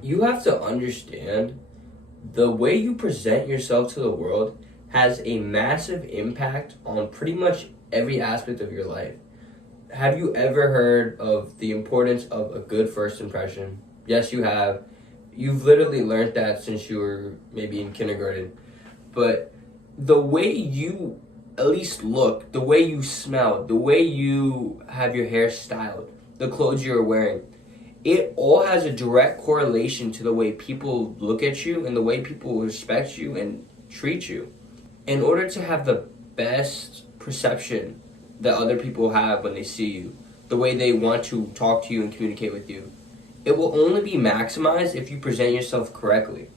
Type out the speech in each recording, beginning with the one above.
You have to understand the way you present yourself to the world has a massive impact on pretty much every aspect of your life. Have you ever heard of the importance of a good first impression? Yes, you have. You've literally learned that since you were maybe in kindergarten. But the way you at least look, the way you smell, the way you have your hair styled, the clothes you're wearing, it all has a direct correlation to the way people look at you and the way people respect you and treat you. In order to have the best perception that other people have when they see you, the way they want to talk to you and communicate with you, it will only be maximized if you present yourself correctly.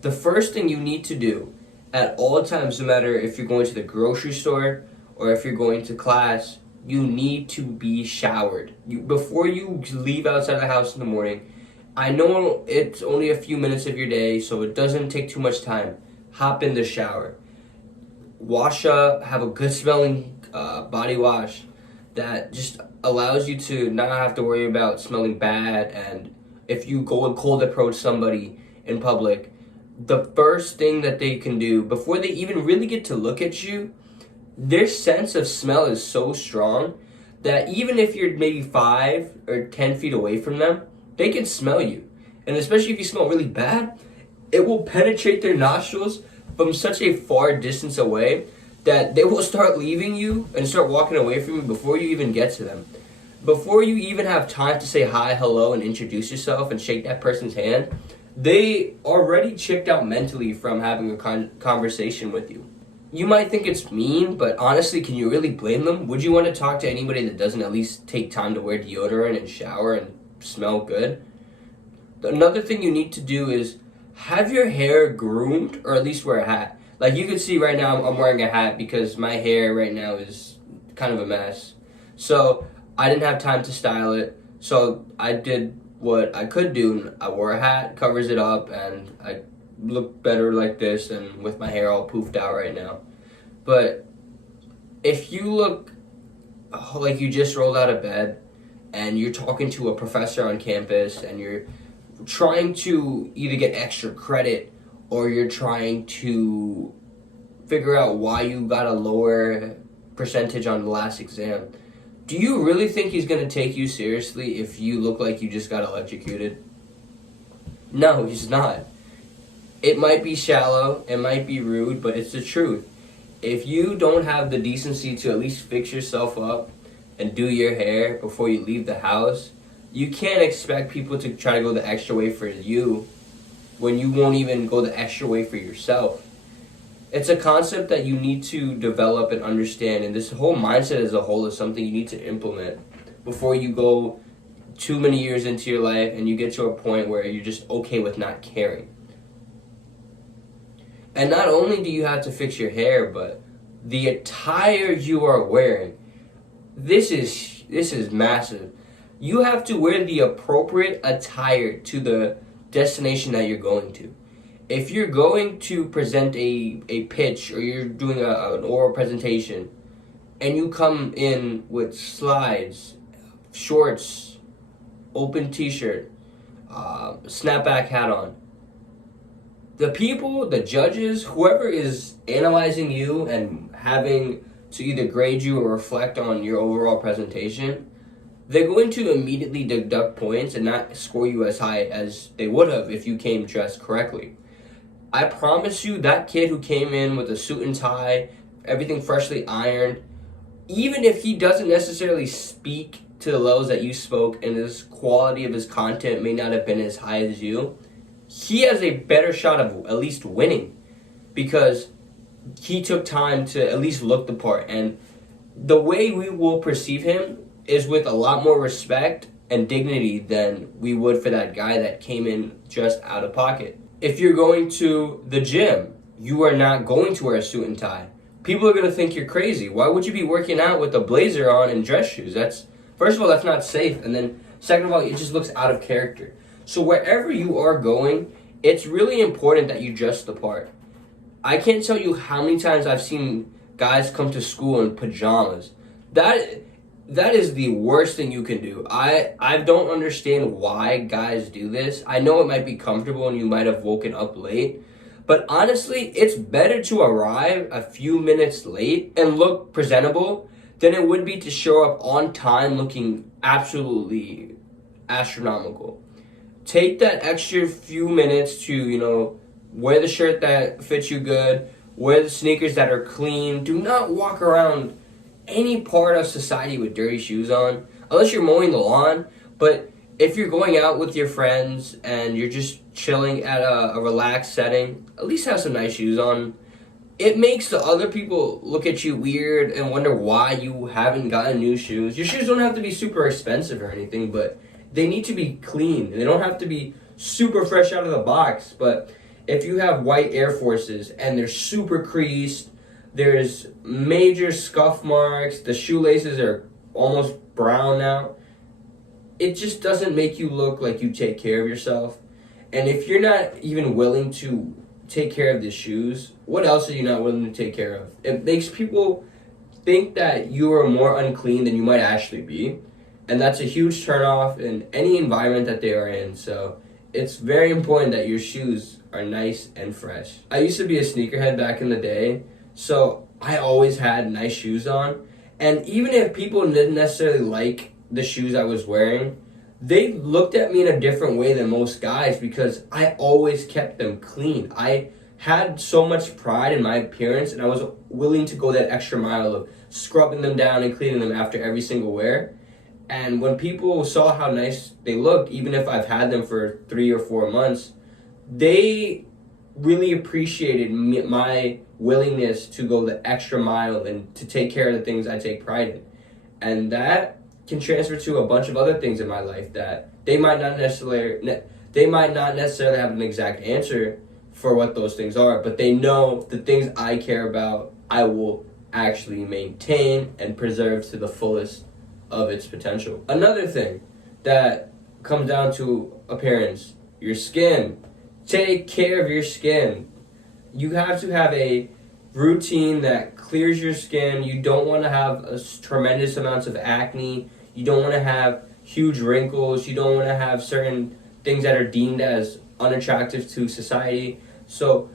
The first thing you need to do at all times, no matter if you're going to the grocery store or if you're going to class, you need to be showered. Before you leave outside the house in the morning, I know it's only a few minutes of your day, so it doesn't take too much time. Hop in the shower. Wash up, have a good smelling body wash that just allows you to not have to worry about smelling bad. And if you go and cold approach somebody in public, the first thing that they can do before they even really get to look at you, their sense of smell is so strong that even if you're maybe 5 or 10 feet away from them, they can smell you. And especially if you smell really bad, it will penetrate their nostrils from such a far distance away that they will start leaving you and start walking away from you before you even get to them. Before you even have time to say hi, hello, and introduce yourself and shake that person's hand, they already checked out mentally from having a conversation with you. You might think it's mean, but honestly, can you really blame them? Would you want to talk to anybody that doesn't at least take time to wear deodorant and shower and smell good? Another thing you need to do is have your hair groomed, or at least wear a hat. Like you can see right now, I'm wearing a hat because my hair right now is kind of a mess. So I didn't have time to style it. So I did what I could do. I wore a hat, covers it up, and I look better like this than with my hair all poofed out right now. But if you look like you just rolled out of bed and you're talking to a professor on campus and you're trying to either get extra credit or you're trying to figure out why you got a lower percentage on the last exam, do you really think he's going to take you seriously if you look like you just got electrocuted? No, he's not. It might be shallow, it might be rude, but it's the truth. If you don't have the decency to at least fix yourself up and do your hair before you leave the house, you can't expect people to try to go the extra way for you when you won't even go the extra way for yourself. It's a concept that you need to develop and understand, and this whole mindset as a whole is something you need to implement before you go too many years into your life and you get to a point where you're just okay with not caring. And not only do you have to fix your hair, but the attire you are wearing, this is massive. You have to wear the appropriate attire to the destination that you're going to. If you're going to present a pitch or you're doing an oral presentation and you come in with slides, shorts, open t-shirt, snapback hat on, the people, the judges, whoever is analyzing you and having to either grade you or reflect on your overall presentation, they're going to immediately deduct points and not score you as high as they would have if you came dressed correctly. I promise you, that kid who came in with a suit and tie, everything freshly ironed, even if he doesn't necessarily speak to the levels that you spoke and his quality of his content may not have been as high as you, he has a better shot of at least winning because he took time to at least look the part. And the way we will perceive him is with a lot more respect and dignity than we would for that guy that came in just out of pocket. If you're going to the gym, you are not going to wear a suit and tie. People are going to think you're crazy. Why would you be working out with a blazer on and dress shoes? First of all, that's not safe. And then second of all, it just looks out of character. So wherever you are going, it's really important that you dress the part. I can't tell you how many times I've seen guys come to school in pajamas. That is the worst thing you can do. I don't understand why guys do this. I know it might be comfortable and you might have woken up late, but honestly, it's better to arrive a few minutes late and look presentable than it would be to show up on time looking absolutely astronomical. Take that extra few minutes to, wear the shirt that fits you good, wear the sneakers that are clean. Do not walk around any part of society with dirty shoes on, unless you're mowing the lawn. But if you're going out with your friends and you're just chilling at a relaxed setting, at least have some nice shoes on. It makes the other people look at you weird and wonder why you haven't gotten new shoes. Your shoes don't have to be super expensive or anything, but they need to be clean. They don't have to be super fresh out of the box. But if you have white Air Forces and they're super creased, there's major scuff marks, the shoelaces are almost brown now, it just doesn't make you look like you take care of yourself. And if you're not even willing to take care of the shoes, what else are you not willing to take care of? It makes people think that you are more unclean than you might actually be. And that's a huge turnoff in any environment that they are in. So it's very important that your shoes are nice and fresh. I used to be a sneakerhead back in the day, so I always had nice shoes on. And even if people didn't necessarily like the shoes I was wearing, they looked at me in a different way than most guys because I always kept them clean. I had so much pride in my appearance, and I was willing to go that extra mile of scrubbing them down and cleaning them after every single wear. And when people saw how nice they looked, even if I've had them for 3 or 4 months, they really appreciated my willingness to go the extra mile and to take care of the things I take pride in. And that can transfer to a bunch of other things in my life that they might not necessarily have an exact answer for what those things are, but they know the things I care about, I will actually maintain and preserve to the fullest of its potential. Another thing that comes down to appearance, your skin. Take care of your skin. You have to have a routine that clears your skin. You don't want to have tremendous amounts of acne. You don't want to have huge wrinkles. You don't want to have certain things that are deemed as unattractive to society. So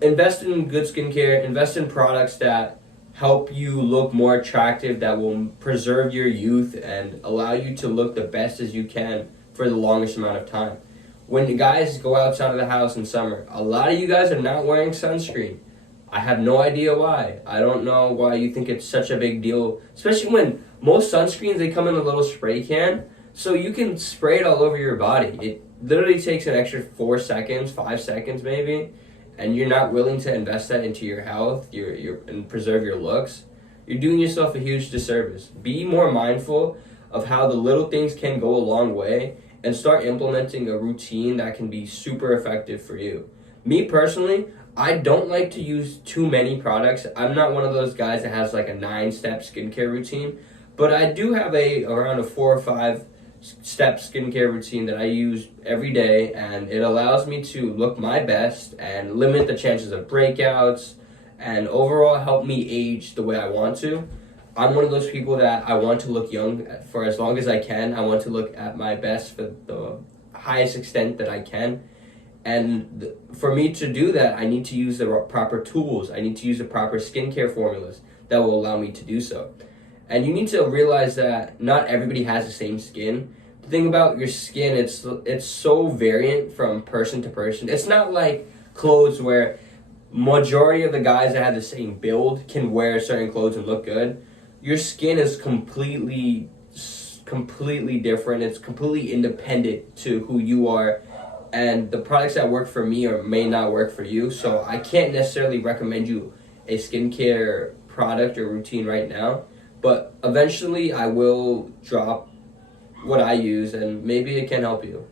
invest in good skincare. Invest in products that help you look more attractive, that will preserve your youth and allow you to look the best as you can for the longest amount of time. When you guys go outside of the house in summer, a lot of you guys are not wearing sunscreen. I have no idea why. I don't know why you think it's such a big deal, especially when most sunscreens, they come in a little spray can, so you can spray it all over your body. It literally takes an extra 4 seconds, 5 seconds maybe, and you're not willing to invest that into your health, and preserve your looks. You're doing yourself a huge disservice. Be more mindful of how the little things can go a long way, and start implementing a routine that can be super effective for you. Me personally, I don't like to use too many products. I'm not one of those guys that has like a 9-step skincare routine, but I do have around a 4 or 5 step skincare routine that I use every day, and it allows me to look my best and limit the chances of breakouts and overall help me age the way I want to. I'm one of those people that I want to look young for as long as I can. I want to look at my best for the highest extent that I can. And for me to do that, I need to use the proper tools. I need to use the proper skincare formulas that will allow me to do so. And you need to realize that not everybody has the same skin. The thing about your skin, it's so variant from person to person. It's not like clothes where majority of the guys that have the same build can wear certain clothes and look good. Your skin is completely different. It's completely independent to who you are, and the products that work for me or may not work for you. So I can't necessarily recommend you a skincare product or routine right now, but eventually I will drop what I use, and maybe it can help you.